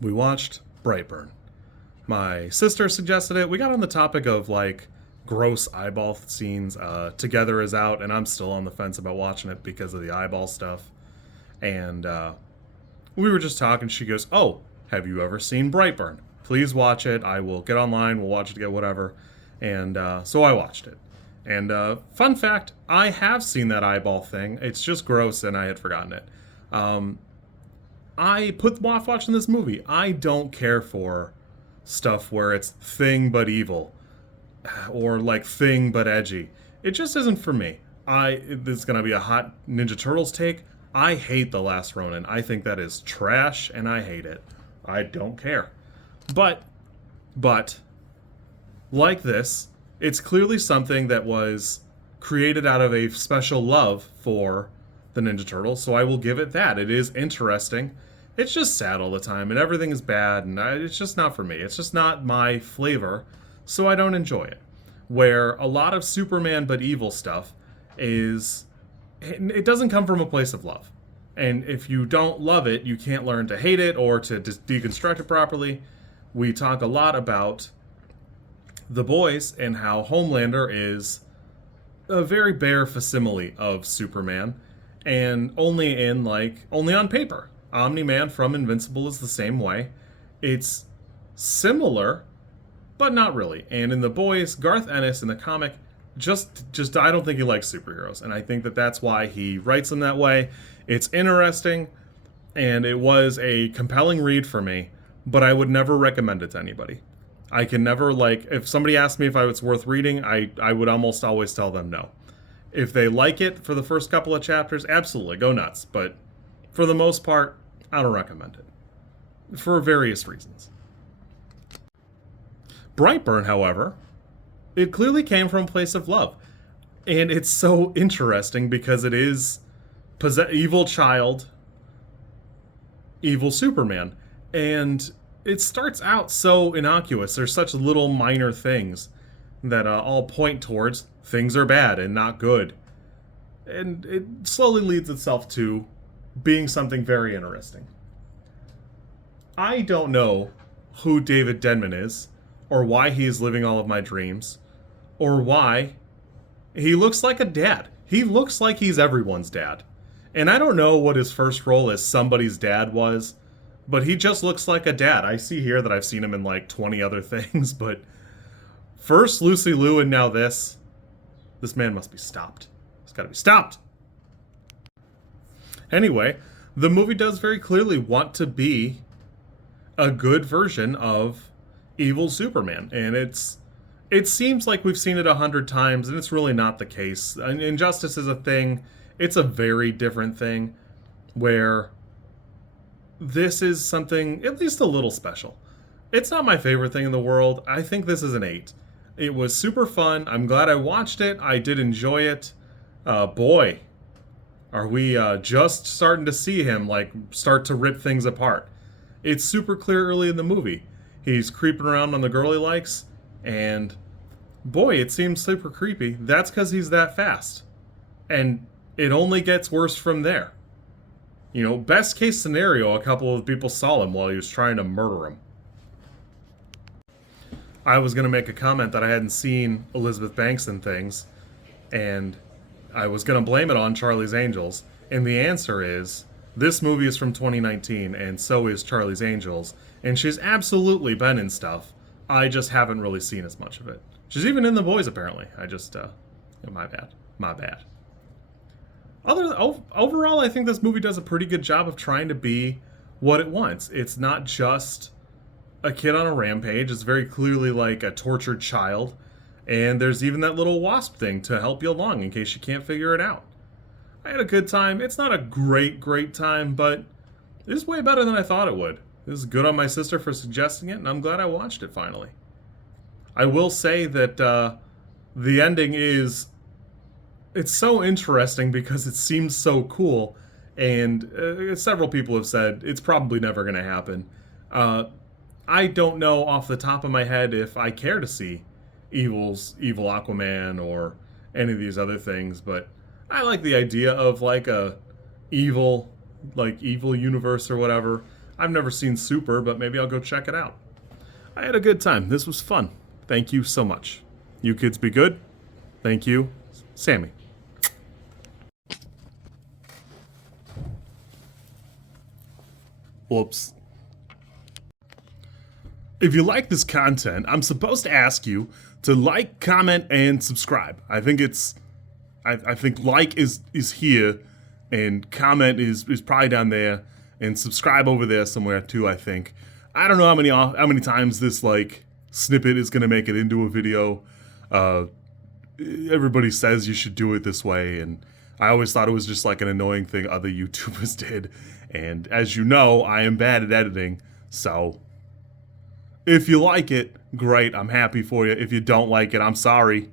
we watched Brightburn. My sister suggested it. We got on the topic of like gross eyeball scenes. Together is out, and I'm still on the fence about watching it because of the eyeball stuff. And we were just talking. She goes, "Oh, have you ever seen Brightburn? Please watch it. I will get online. We'll watch it together, whatever." And so I watched it. And fun fact, I have seen that eyeball thing. It's just gross, and I had forgotten it. I put off watching this movie. I don't care for stuff where it's thing but evil or like thing but edgy. It just isn't for me. This is gonna be a hot Ninja Turtles take. I hate The Last Ronin. I think that is trash and I hate it. I don't care. But like this, it's clearly something that was created out of a special love for the Ninja Turtles, so I will give it that. It is interesting. It's just sad all the time, and everything is bad, and it's just not for me. It's just not my flavor, so I don't enjoy it. Where a lot of Superman but evil stuff is, it doesn't come from a place of love. And if you don't love it, you can't learn to hate it or to deconstruct it properly. We talk a lot about The Boys and how Homelander is a very bare facsimile of Superman, and only on paper. Omni-Man from Invincible is the same way. It's similar, but not really. And in The Boys, Garth Ennis in the comic just I don't think he likes superheroes, and I think that that's why he writes them that way. It's interesting, and it was a compelling read for me, but I would never recommend it to anybody. I can never, if somebody asked me if it's worth reading, I would almost always tell them no. If they like it for the first couple of chapters, absolutely, go nuts. But for the most part, I don't recommend it. For various reasons. Brightburn, however, it clearly came from a place of love. And it's so interesting because it is evil child, evil Superman. And it starts out so innocuous. There's such little minor things that all point towards things are bad and not good. And it slowly leads itself to being something very interesting. I don't know who David Denman is, or why he is living all of my dreams, or why he looks like a dad. He looks like he's everyone's dad. And I don't know what his first role as somebody's dad was, but he just looks like a dad. I see here that I've seen him in 20 other things, but first Lucy Liu and now this. This man must be stopped. He's got to be stopped. Anyway, the movie does very clearly want to be a good version of evil Superman, and it seems like we've seen it 100 times, and it's really not the case. Injustice is a thing. It's a very different thing, where this is something at least a little special. It's not my favorite thing in the world. I think this is an 8. It was super fun. I'm glad I watched it. I did enjoy it. Boy, are we just starting to see him start to rip things apart. It's super clear early in the movie. He's creeping around on the girl he likes, and boy, it seems super creepy. That's because he's that fast. And it only gets worse from there. Best case scenario, a couple of people saw him while he was trying to murder him. I was going to make a comment that I hadn't seen Elizabeth Banks in things, and I was going to blame it on Charlie's Angels, and the answer is, this movie is from 2019, and so is Charlie's Angels, and she's absolutely been in stuff. I just haven't really seen as much of it. She's even in The Boys, apparently. My bad. Overall, I think this movie does a pretty good job of trying to be what it wants. It's not just a kid on a rampage. It's very clearly like a tortured child. And there's even that little wasp thing to help you along in case you can't figure it out. I had a good time. It's not a great time, but it's way better than I thought it would. It was good on my sister for suggesting it, and I'm glad I watched it finally. I will say that the ending it's so interesting because it seems so cool, and several people have said it's probably never going to happen. I don't know off the top of my head if I care to see evil Aquaman or any of these other things, but I like the idea of a evil universe or whatever. I've never seen Super, but maybe I'll go check it out. I had a good time. This was fun. Thank you so much. You kids be good. Thank you, Sammy. Whoops. If you like this content, I'm supposed to ask you to like, comment, and subscribe. I think like is here, and comment is probably down there, and subscribe over there somewhere too. I think. I don't know how many times this like snippet is gonna make it into a video. Everybody says you should do it this way, and I always thought it was just like an annoying thing other YouTubers did. And as you know, I am bad at editing, so if you like it, great, I'm happy for you. If you don't like it, I'm sorry.